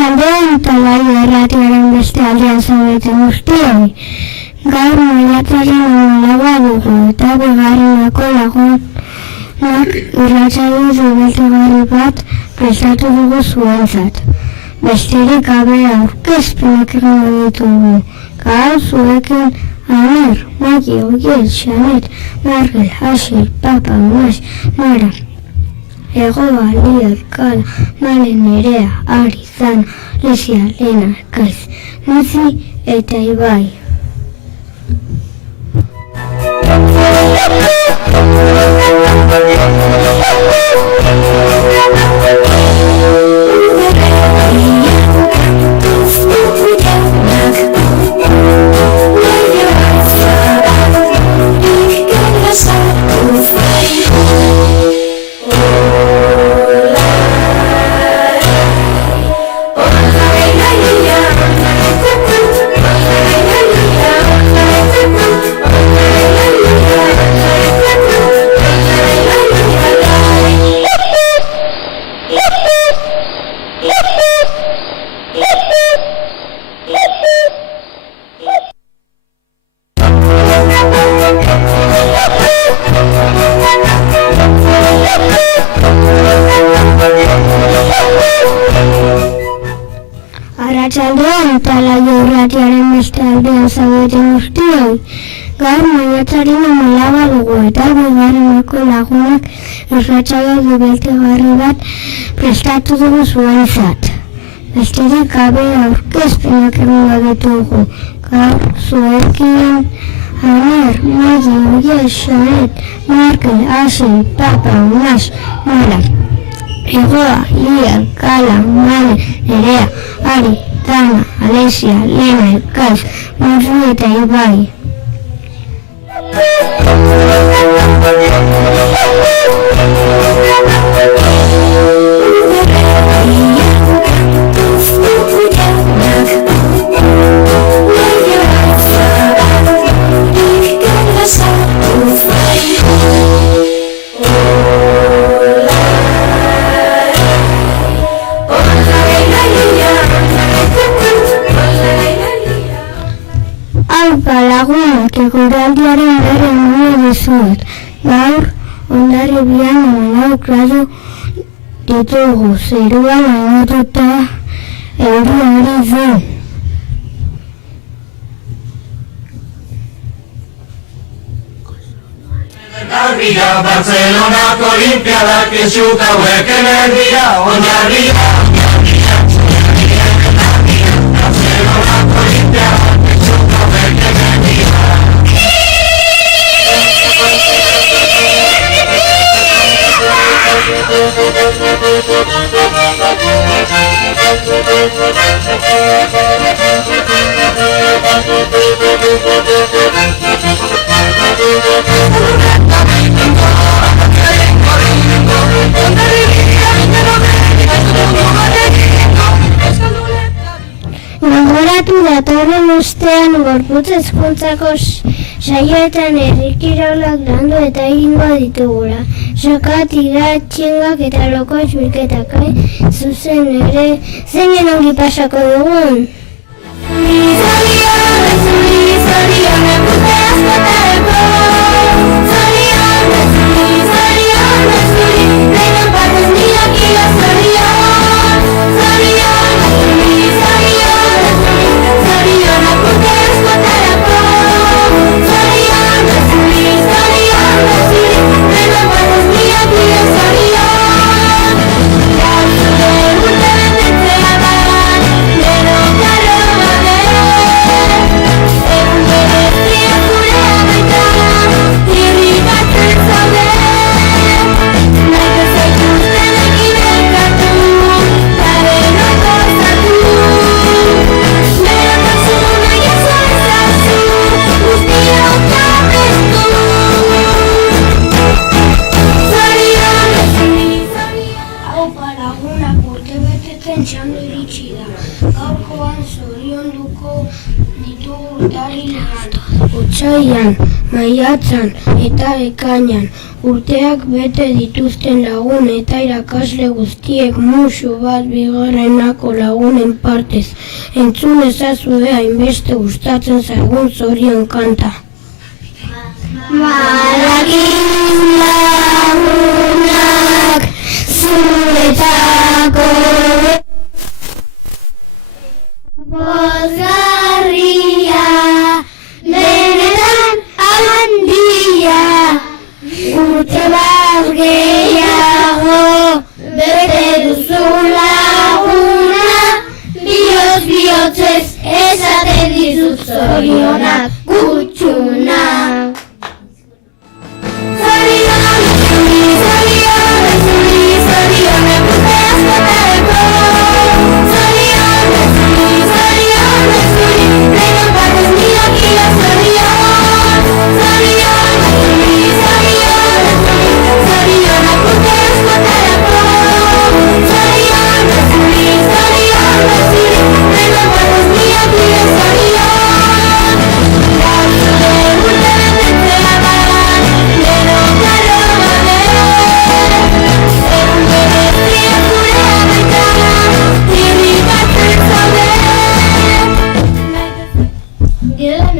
Arratsaldean Talaia irratiaren beste aldean zaudeten guztioi. Gaur maiatzaren 14 dugu eta bigarreneko lagunak irratsaio dibertigarri bat prestatu dugu zuentzat. Besterik gabe aurkezpenak egingo ditugu. Gaur zuekin Aner, Maki, Ogiel, Xanet, Margel, Asier, Papa, Mas, Mara, Egoa, Lier, Kala, Male, Nerea, Ari, Zana, Lesia, Lena, Kaiz, Nazi eta Ibai. Arratsaldean Talaia irratiaren beste aldean zaudeten guztioi. Gaur maiatzaren 14 dugu eta bigarreneko lagunak irratsaio dibertigarri bat prestatu dugu zuentzat. Besterik gabe aurkezpenak egingo ditugu. Gaur zuekin Aner, Magi, Ogiel, Xanet, Markel, Asier, Papa, Mas, Mara, Egoa, Lier, Kala, Male, Nerea, Ari, Zana, Lesia, Lena, Kaiz, Nazi eta Ibai. Lagunak eguraldiaren berri emango dizuet. Gaur Hondarribian 14 gradu ditugu, zeruan lainotuta euri ari du. Barcelonako Olimpiadak esuk hauek energia Hondarria. Gogoratu datorren ostean gorputz hezkuntzako saioetan herri kirolak landu eta egingo ditugula. Soka, tira, txingak eta loko bilketak, zuzen ere, zeinen ongi pasako dugun. Yeah. Otsailean, maiatzan eta ekainean urteak bete dituzten lagun eta irakasle guztiek musu bat bigarrenako lagunen partez entzun ezazue hainbeste gustatzen zaigun zorion kanta. Badakit lagunak zuretako bozgarria benetan handia urte bat gehiago bete duzu laguna bihotz bihotzez esaten dizut zorionak gutxuna.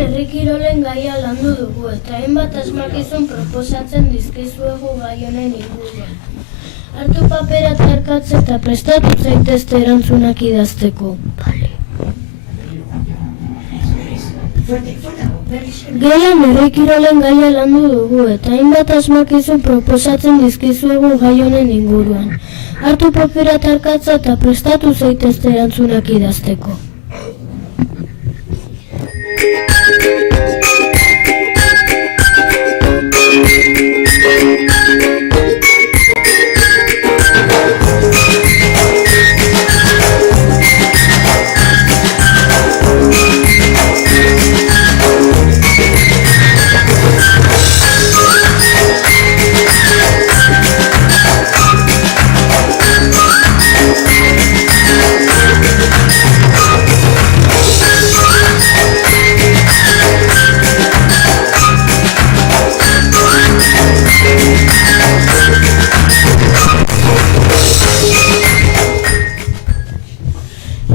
Herrikirolen gaia landu dugu eta hainbat asmakizun proposatzen dizkizuegu gai honen inguruan. Hartu papera tarkatze eta prestatu zaitezte erantzunak idazteko. Gelan herrikirolen gaia landu dugu eta hainbat asmakizun proposatzen dizkizuegu gai honen inguruan. Hartu papera tarkatze eta prestatu zaitezte erantzunak idazteko.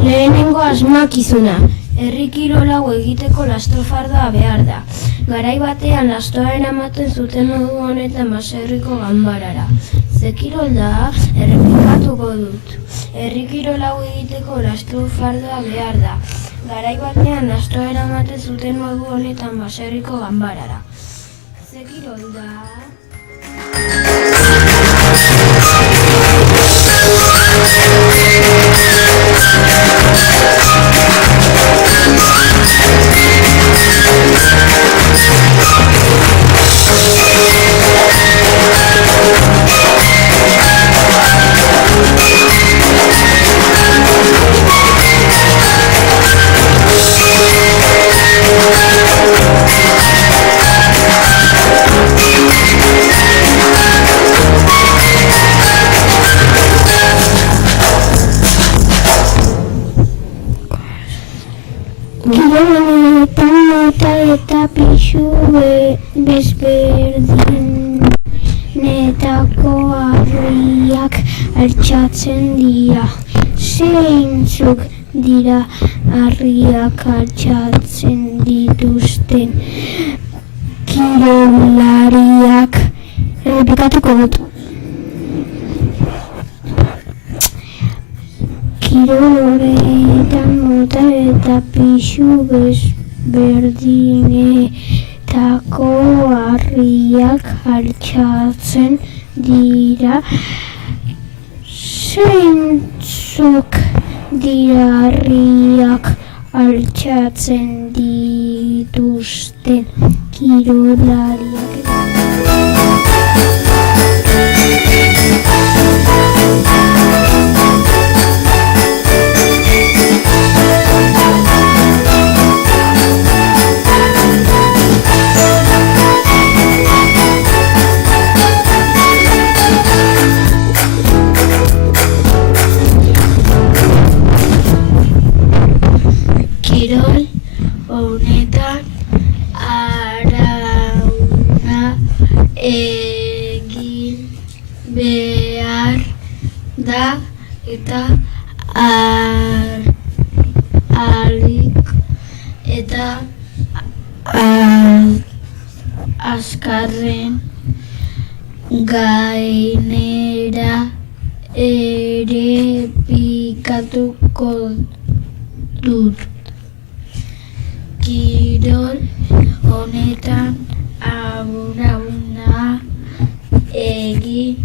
Lehenengo asmakizuna, herrikirol hau egiteko lastofardoa behar da. Garai batean lastoa eramaten zuten modu honetan baserriko ganbarara. Ze kirol da, errepikatuko dut. Herrikirol hau egiteko lastofardoa behar da. Garai batean lastoa eramaten zuten modu honetan baserriko ganbarara. Ze kirol da... Gironetan nota eta pixu desberdinetako harriak altxatzen dira. Zeintzuk dira harriak altxatzen dituzten kirolariak? Errepikatuko dut. Kiroletan mota eta pixu desberdinetako harriak altxatzen dira. Zeintzuk dira harriak altxatzen dituzten kirolariak? Kirol honetan eta alik eta azkarren gainera errepikatuko dut. Kirol honetan abuna egin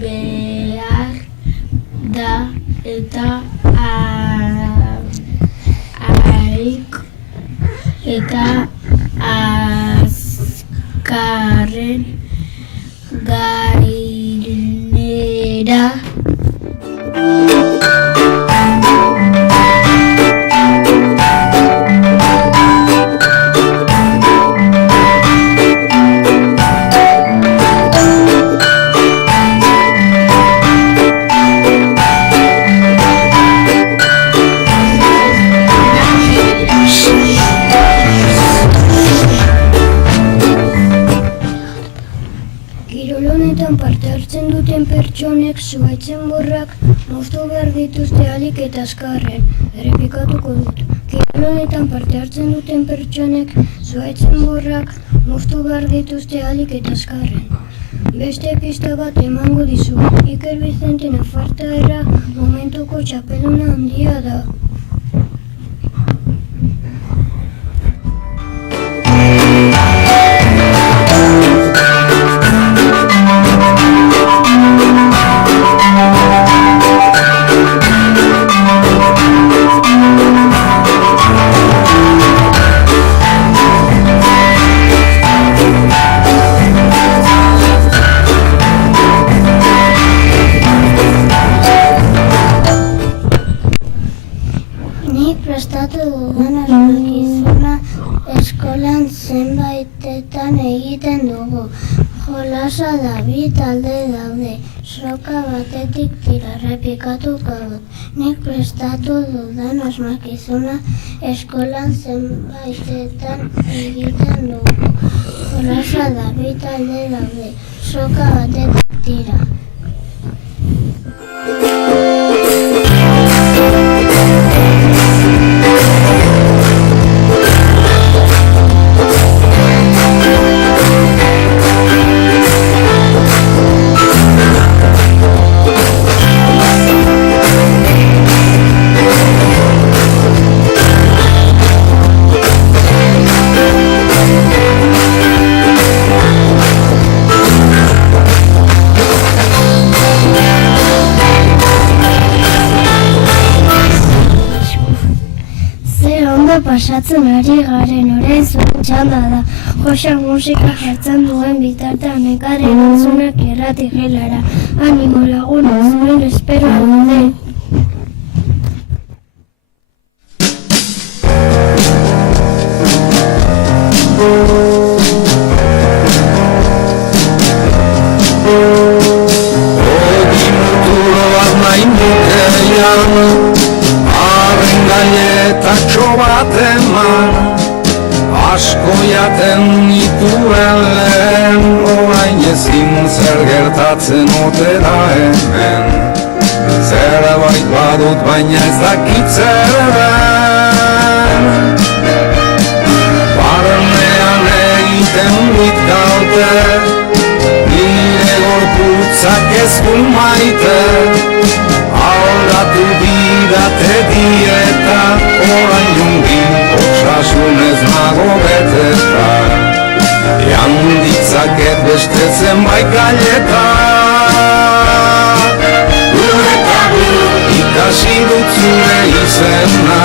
behar da eta alik eta azkarren gainera parte hartzen duten pertsonek zuhaitzen borrak moztu behar dituzte alik eta azkarren, errepikatuko dut. Kirol honetan parte hartzen duten pertsonek zuhaitzen borrak moztu behar dituzte alik eta azkarren. Beste pista bat emango dizu, Iker Vicente Nafartara momentuko txapeluna handia da. Prestatu dudan asmakizuna eskolan zenbaitetan egiten dugu. Jolasa da, bi talde daude, soka batetik tira, errepikatuko dut. Nik prestatu dudan asmakizuna eskolan zenbaitetan egiten dugu. Jolasa da, bi talde daude, soka batetik tira. Pasatzen ari garen orain zuen txanda da. Josak musika jartzen duen bitartean ekaren entzunak irrati gelara. Animo laguna zuen espero daude. Asko jaten nituen lehen, orain ezin zer gertatzen ote da hemen. Zerbait badut baina ez dakit zer den. Barnean egiten dit kalte, nire gorputzak ez du maite. Aldatu didate dieta, orain jungin osasunez nago beteta. Ean ditzaket beste zenbait gaileta. Ikasi dut zure izena,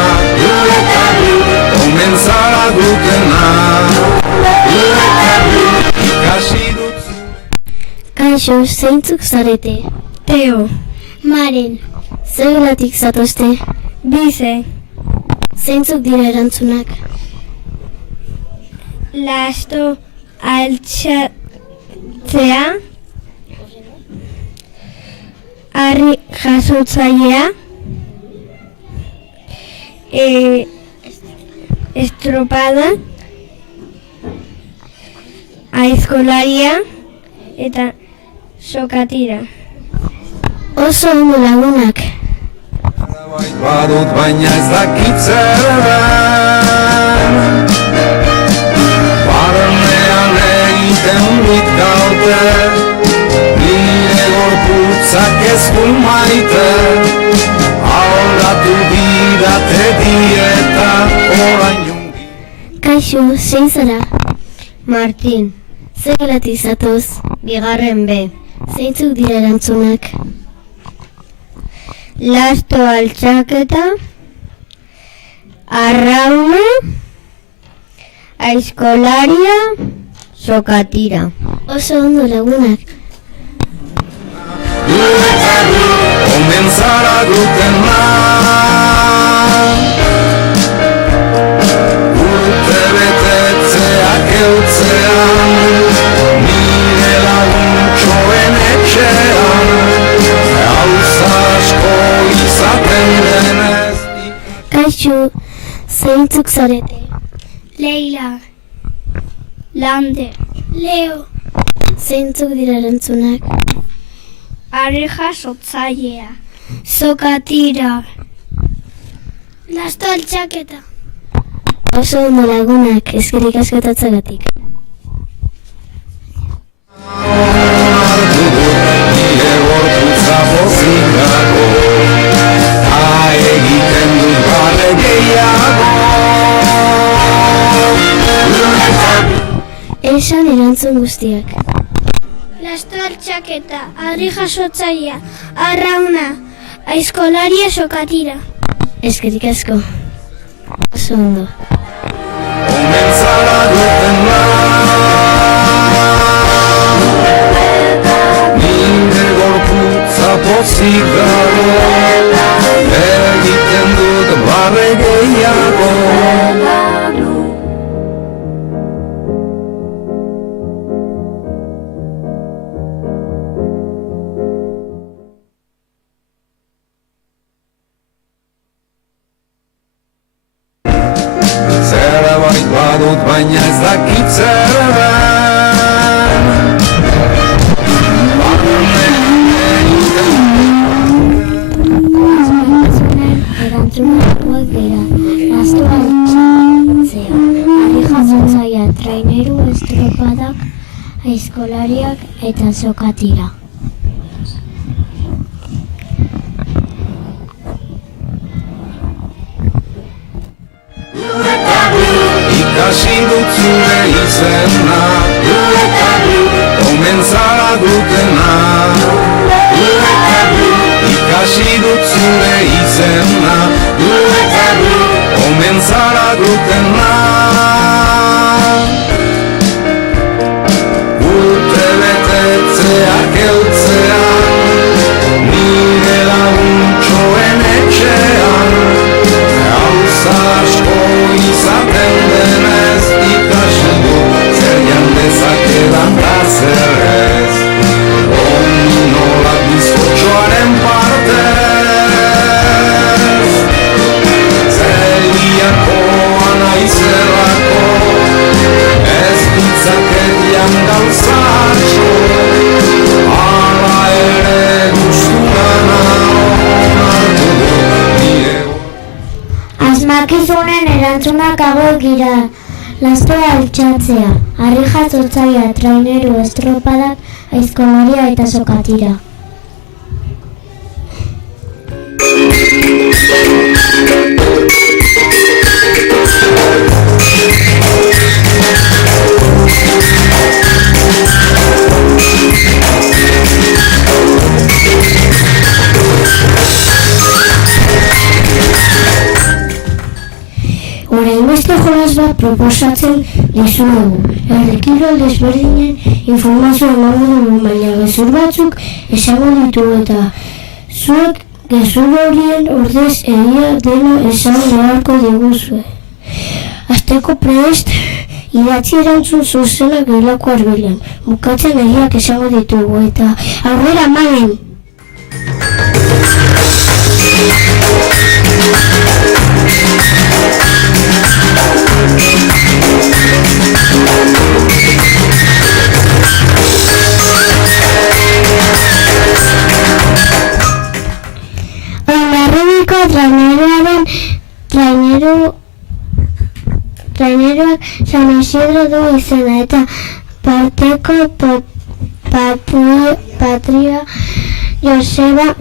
omen zara dutena. Ikasi dut zure... Kaixo, zeintzuk zarete? Teo. Maren. Zegelatik zatozte? Bize. Zeintzuk dira erantzunak? Lasto altxatzea, harri jasotzailea, estropada, aizkolaria eta sokatira. Oso ondo lagunak. Zerbait badut baina ez dakit zer den. Barnean egiten dit gaute, nire gorputzak ez du maite. Aldatu didate dieta orain ongi. Kaixo, zein zara? Martin, ze gelatik zatoz? Bigarren B. Zeintzuk dira erantzunak? Lasto altxaketa, arrauna, aizkolaria, sokatira. Oso ondo lagunak. Comenzar a gluten urte betetzeak eutzean, nire laguntxoen etxean, gauza asko izaten denez. Kaixo, zeintzuk zarete? Leila, Lander, Leo, Zeintzuk dira erantzunak? Areja sotzailea, sokatira, lasto altxaketa. Oso ondo lagunak, eskerrik asko tatzagatik. Hartu dut nire gorputza pozikago, ta egiten dut barre gehiago. Esan erantzun guztiak. Lasto altxaketa, areja sotzailea, arrauna, aizkolaria sokatira. Eskerrik asko. Oso ondo. Comenzar a gluten nire gorputza pozikago, egiten dut barre gehiago. Zerbait badut baina ez dakit zer den. Erantzunak dira. Lasto altxatzea, areja sotzailea, traineru, estropadak, aizkolariak eta sokatira. Ikasi dut zure izena, comenzar a glutena. Ikasi dut zure izena, comenzar a glutena. Urte betetzeak eutzean, nire laguntxoen etxean, gauza asko izaten denez, ikasi dut zer jan dezakedan da zer ez. Nola bizkotxoaren partez, zeliakoa naizelako, ez ditzaket jan gauza asko, hala ere gusturana onartu dut nire. Asmakizunen erantzunak hauek dira. Lasto altxatzea, areja sotzailea, traineru, estropadak, aizkolaria eta sokatira. Orain beste jolas bat proposatzen dizuegu. Herrikirol desberdinen informazioa emango dugu, baina gezur batzuk esango ditu eta zuek gezur horien ordez egia dena esan beharko diguzue. Azteko prest, idatzi erantzun zuzenak gelako arbilan. Bukatzen egiak esango ditugu eta aurrera manen! traineruak San Isidro du izena eta parteko patria Joseba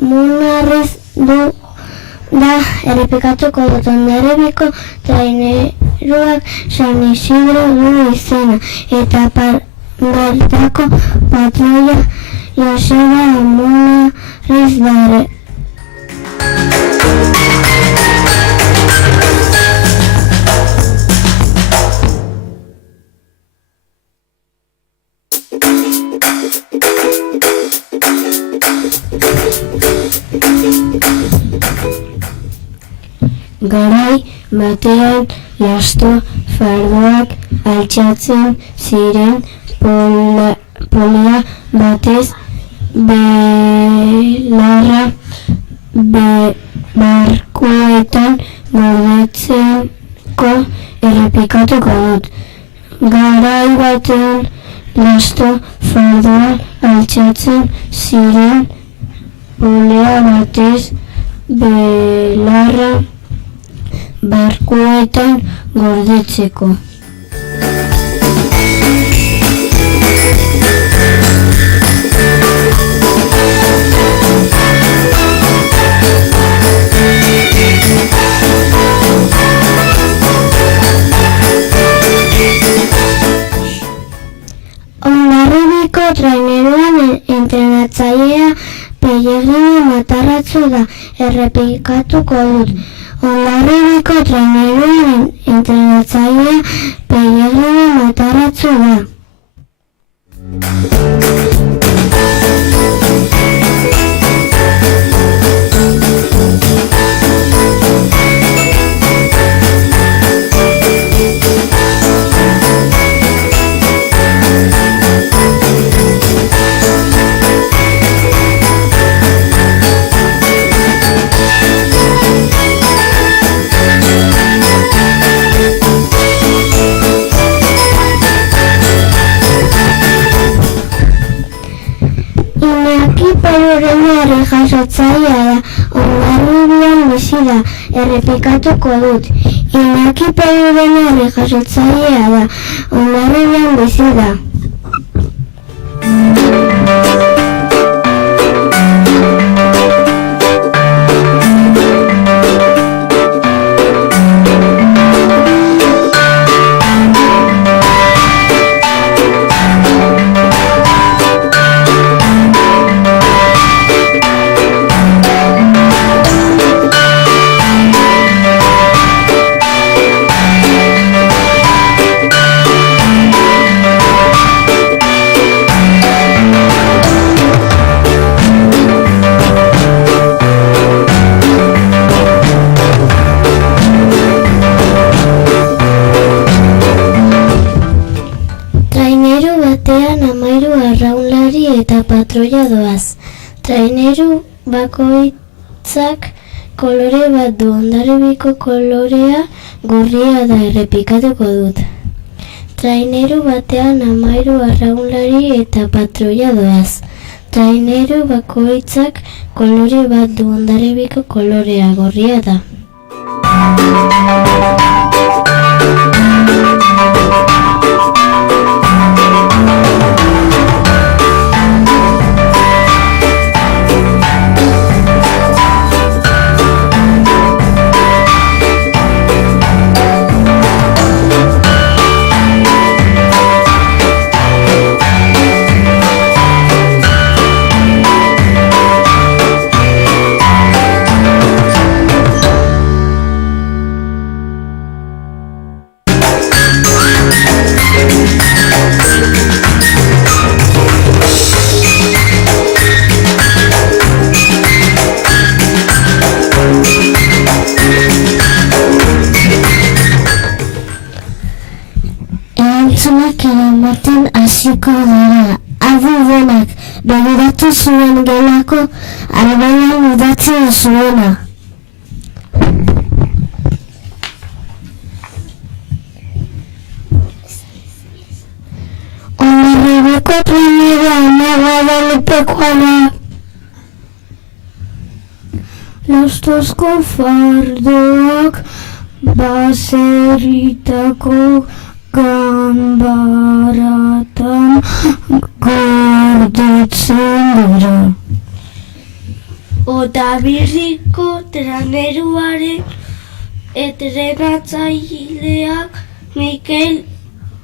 Munarriz da errepikatuko dut. Hondarribiko traineruak San Isidro du izena eta bertako patrulla Joseba Munarriz da. Garai batean lasto fardoak altxatzen ziren polia batez belarra barkuetan gordetzeko errepikatuko dut. Garai batean lasto fardoak altxatzen ziren polia batez belarra barkuetan gordetzeko. Hondarribiko traineruan entrenatzailea Pellegrino Mataratzu da. Errepikatuko dut. Hondarribiko traineruan entrenatzailea Pellegrino Mataratzu da. Perurenari jasotzailea da. Hondarribian bizi da. Errepikatuko dut. Iñaki Perurenari jasotzailea da. Hondarribian bizi da. Patroia doaz. Traineru bakoitzak kolore bat du. Hondarribiko kolorea gorria da. Errepikatuko dut. Traineru batean 13 arraunlari eta patroia doaz. Traineru bakoitzak kolore bat du. Hondarribiko kolorea gorria da. Erantzunak eramaten hasiko gara. Adi denak begiratu zuen gelako arbaian idatzen zuena. Hondarribiko trainerua Ana Guadalupekoa da. Lastozko fardoak baserritako ganbaratan gordetzen dira. Otabirriko treneruaren entrenatzaileak Mikel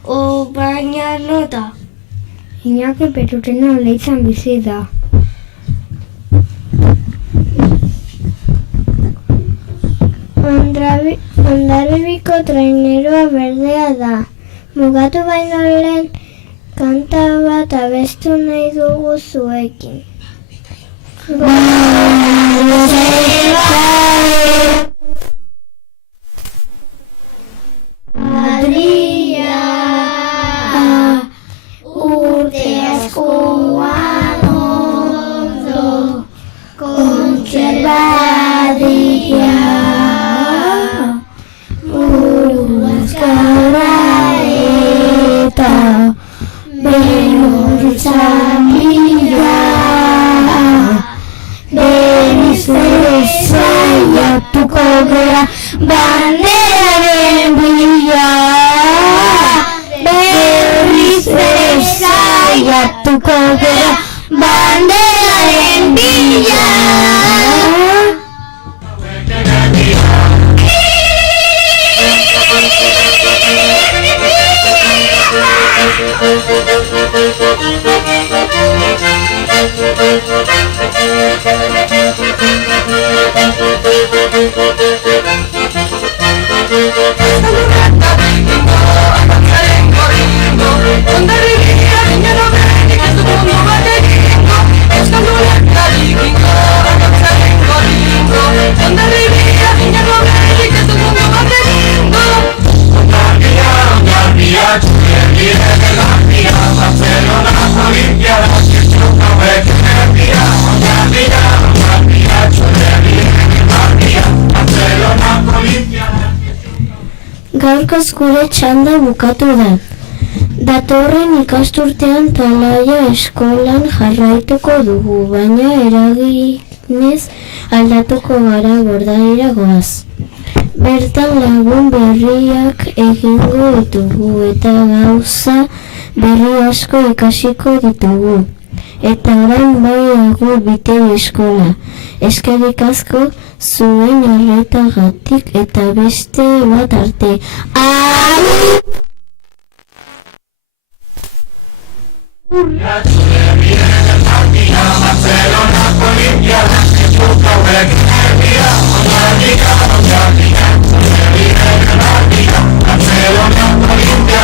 Obañano da. Iñaki Perurena Leizan bizi da. Hondarribiko trainerua berdea da. Mugatu baino lehen kanta bat abestu nahi dugu zuekin. Adria urte askoan ondo kontserbadia azkara eta behortzamila berriz ere saiatuko gara banderaren bila. Berriz ere saiatuko gara banderaren bila. Gaurkoz gure txanda bukatu da. Datorren ikasturtean Talaia eskolan jarraituko dugu, baina eraginez aldatuko gara Gordarira goaz. Bertan lagun berriak egingo ditugu eta gauza berri asko ikasiko ditugu. Eta orain bai dago Bitegi eskola. Eskerrik asko zuen arretagatik eta beste bat arte. Barcelona, Olimpia,